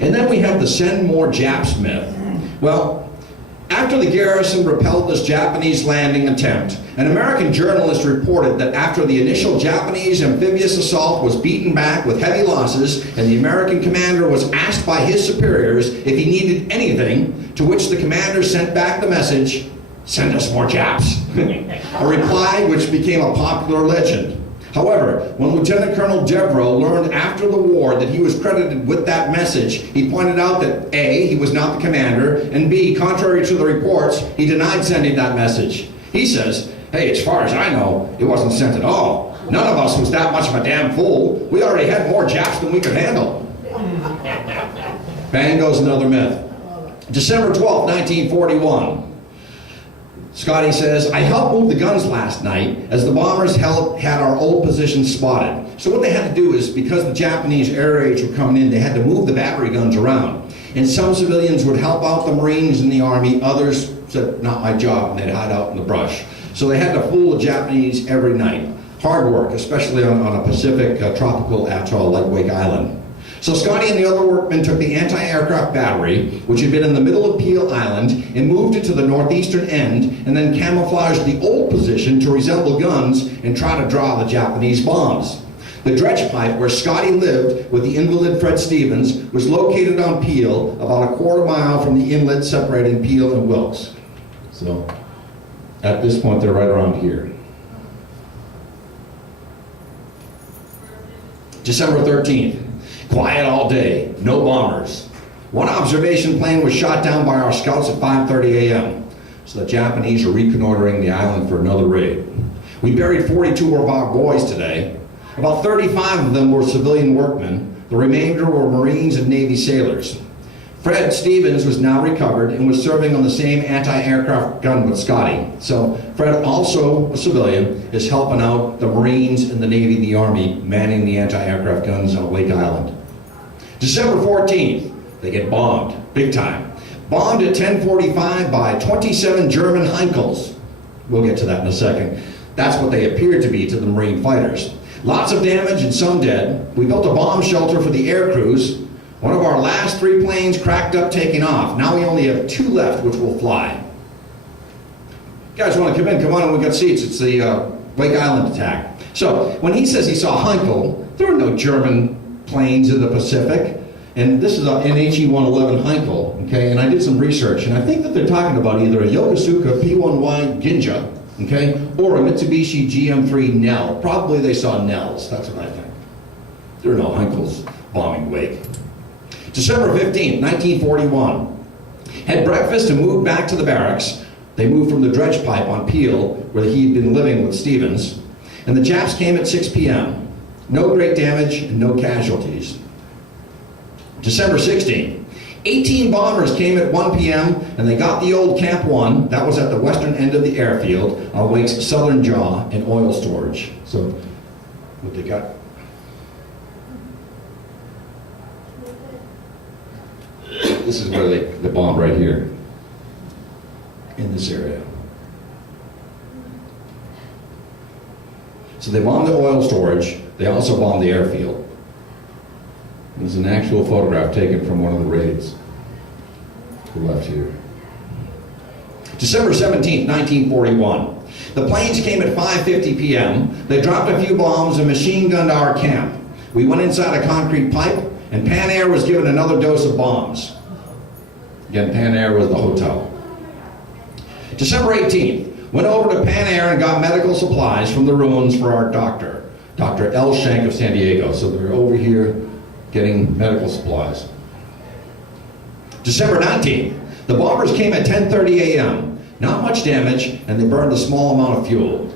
And then we have the send more Japs myth. Well, after the garrison repelled this Japanese landing attempt, an American journalist reported that after the initial Japanese amphibious assault was beaten back with heavy losses, and the American commander was asked by his superiors if he needed anything, to which the commander sent back the message, "Send us more Japs." A reply which became a popular legend. However, when Lieutenant Colonel Devereaux learned after the war that he was credited with that message, he pointed out that A, he was not the commander, and B, contrary to the reports, he denied sending that message. He says, "Hey, as far as I know, it wasn't sent at all. None of us was that much of a damn fool. We already had more Japs than we could handle." Bang goes another myth. December 12, 1941. Scotty says, "I helped move the guns last night as the bombers had our old position spotted." So what they had to do is, because the Japanese air raids were coming in, they had to move the battery guns around. And some civilians would help out the Marines and the Army. Others said, "Not my job," and they'd hide out in the brush. So they had to fool the Japanese every night. Hard work, especially on a Pacific tropical atoll like Wake Island. So Scotty and the other workmen took the anti-aircraft battery, which had been in the middle of Peel Island, and moved it to the northeastern end, and then camouflaged the old position to resemble guns and try to draw the Japanese bombs. The dredge pipe where Scotty lived with the invalid Fred Stevens was located on Peel, about a quarter mile from the inlet separating Peel and Wilkes. So at this point, they're right around here. December 13th. Quiet all day, no bombers. One observation plane was shot down by our scouts at 5:30 a.m. So the Japanese are reconnoitering the island for another raid. We buried 42 of our boys today. About 35 of them were civilian workmen. The remainder were Marines and Navy sailors. Fred Stevens was now recovered and was serving on the same anti-aircraft gun with Scotty. So Fred, also a civilian, is helping out the Marines and the Navy and the Army manning the anti-aircraft guns on Wake Island. December 14th, they get bombed, big time. Bombed at 10:45 by 27 German Heinkels. We'll get to that in a second. That's what they appeared to be to the Marine fighters. Lots of damage and some dead. We built a bomb shelter for the air crews. One of our last 3 planes cracked up taking off. Now we only have 2 left, which will fly. You guys want to come in? Come on and we got seats. It's the Wake Island attack. So when he says he saw Heinkel, there were no German planes in the Pacific. And this is an NHE-111 Heinkel, okay? And I did some research, and I think that they're talking about either a Yokosuka P-1Y Ginja, okay, or a Mitsubishi GM3 Nell. Probably they saw Nells, that's what I think. There are no Heinkels bombing Wake. December 15th, 1941. Had breakfast and moved back to the barracks. They moved from the dredge pipe on Peel, where he had been living with Stevens. And the Japs came at 6 p.m. No great damage and no casualties. December 16th. 18 bombers came at 1 p.m. and they got the old Camp 1, that was at the western end of the airfield, on Wake's southern jaw and oil storage. So, what they got? This is where they bombed right here, in this area. So they bombed the oil storage, they also bombed the airfield. There's an actual photograph taken from one of the raids. To the left here. December 17th, 1941. The planes came at 5:50 p.m. They dropped a few bombs and machine gunned our camp. We went inside a concrete pipe, and Pan Air was given another dose of bombs. Again, Pan Air was the hotel. December 18th. Went over to Pan Air and got medical supplies from the ruins for our doctor, Dr. L. Shank of San Diego. So they're over here getting medical supplies. December 19th, the bombers came at 10:30 a.m. Not much damage, and they burned a small amount of fuel.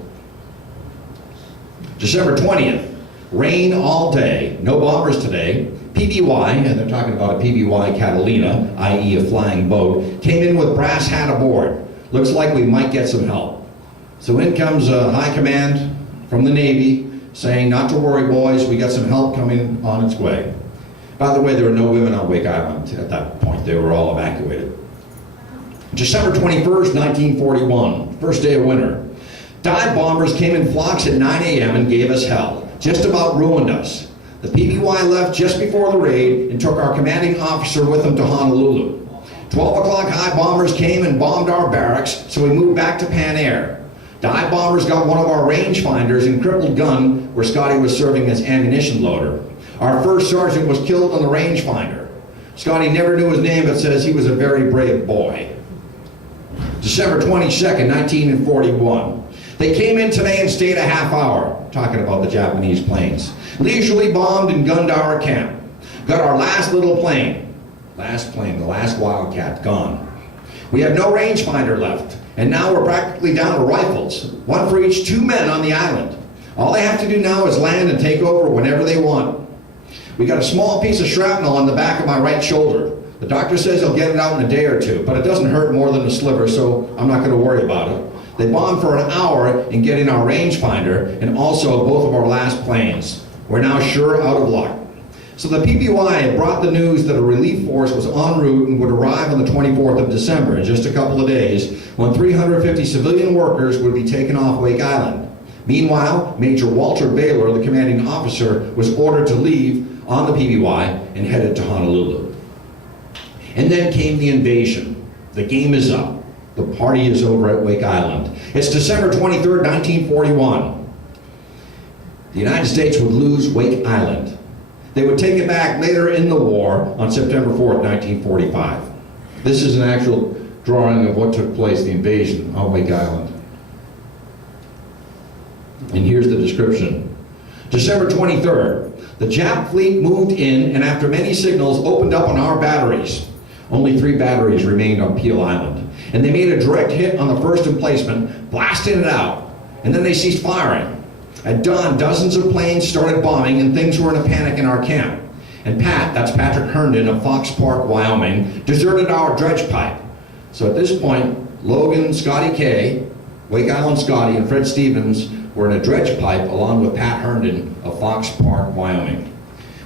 December 20th, rain all day, no bombers today. PBY, and they're talking about a PBY Catalina, i.e. a flying boat, came in with brass hat aboard. Looks like we might get some help. So in comes high command from the Navy saying, not to worry boys, we got some help coming on its way. By the way, there were no women on Wake Island at that point. They were all evacuated. December 21st, 1941, first day of winter. Dive bombers came in flocks at 9 a.m. and gave us hell. Just about ruined us. The PBY left just before the raid and took our commanding officer with them to Honolulu. 12 o'clock high bombers came and bombed our barracks, so we moved back to Pan Air. Dive bombers got one of our rangefinders and crippled gun where Scotty was serving as ammunition loader. Our first sergeant was killed on the rangefinder. Scotty never knew his name, but says he was a very brave boy. December 22nd, 1941. They came in today and stayed a half hour, talking about the Japanese planes. Leisurely bombed and gunned our camp. Got our last little plane. Last plane, the last Wildcat, gone. We have no rangefinder left, and now we're practically down to rifles, one for each 2 men on the island. All they have to do now is land and take over whenever they want. We got a small piece of shrapnel on the back of my right shoulder. The doctor says he'll get it out in a day or two, but it doesn't hurt more than a sliver, so I'm not going to worry about it. They bombed for an hour in getting our rangefinder and also both of our last planes. We're now sure out of luck. So the PBY had brought the news that a relief force was en route and would arrive on the 24th of December, in just a couple of days, when 350 civilian workers would be taken off Wake Island. Meanwhile, Major Walter Baylor, the commanding officer, was ordered to leave on the PBY and headed to Honolulu. And then came the invasion. The game is up. The party is over at Wake Island. It's December 23rd, 1941. The United States would lose Wake Island. They would take it back later in the war on September 4th, 1945. This is an actual drawing of what took place, the invasion on Wake Island. And here's the description. December 23rd, the Jap fleet moved in and after many signals opened up on our batteries. Only 3 batteries remained on Peel Island. And they made a direct hit on the first emplacement, blasting it out. And then they ceased firing. At dawn, dozens of planes started bombing and things were in a panic in our camp. And Pat, that's Patrick Herndon of Fox Park, Wyoming, deserted our dredge pipe. So at this point, Logan, Scotty K, Wake Island Scotty, and Fred Stevens were in a dredge pipe along with Pat Herndon of Fox Park, Wyoming.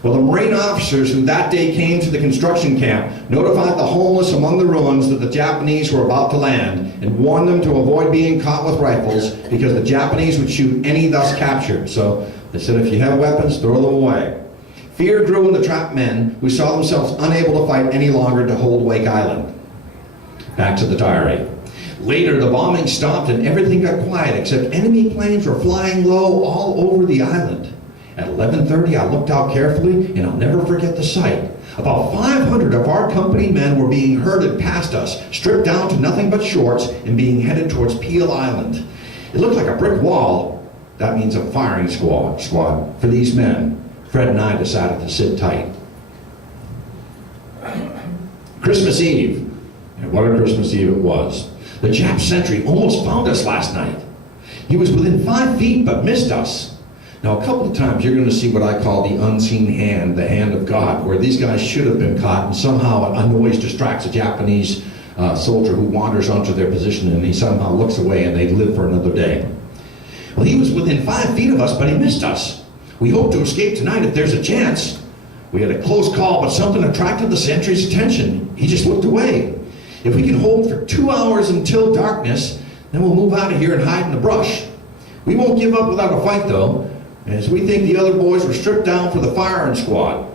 Well, the Marine officers who that day came to the construction camp notified the homeless among the ruins that the Japanese were about to land and warned them to avoid being caught with rifles because the Japanese would shoot any thus captured. So they said, if you have weapons, throw them away. Fear grew in the trapped men who saw themselves unable to fight any longer to hold Wake Island. Back to the diary. Later, the bombing stopped and everything got quiet except enemy planes were flying low all over the island. At 11:30, I looked out carefully, and I'll never forget the sight. About 500 of our company men were being herded past us, stripped down to nothing but shorts, and being headed towards Peel Island. It looked like a brick wall. That means a firing squad for these men. Fred and I decided to sit tight. Christmas Eve. And what a Christmas Eve it was. The Jap sentry almost found us last night. He was within 5 feet, but missed us. Now, a couple of times you're going to see what I call the unseen hand, the hand of God, where these guys should have been caught, and somehow a noise distracts a Japanese soldier who wanders onto their position, and he somehow looks away, and they live for another day. Well, he was within 5 feet of us, but he missed us. We hope to escape tonight if there's a chance. We had a close call, but something attracted the sentry's attention. He just looked away. If we can hold for 2 hours until darkness, then we'll move out of here and hide in the brush. We won't give up without a fight, though, as we think the other boys were stripped down for the firing squad.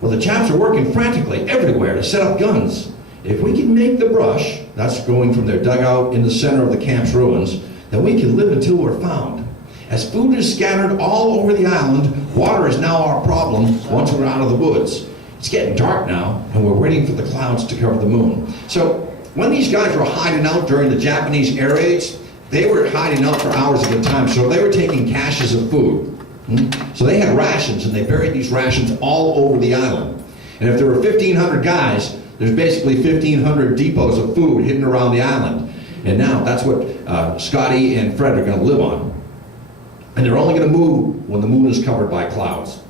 Well, the chaps are working frantically everywhere to set up guns. If we can make the brush, that's going from their dugout in the center of the camp's ruins, then we can live until we're found. As food is scattered all over the island, water is now our problem once we're out of the woods. It's getting dark now, and we're waiting for the clouds to cover the moon. So when these guys were hiding out during the Japanese air raids, they were hiding out for hours at a time, so they were taking caches of food. So they had rations, and they buried these rations all over the island. And if there were 1,500 guys, there's basically 1,500 depots of food hidden around the island. And now that's what Scotty and Fred are going to live on. And they're only going to move when the moon is covered by clouds.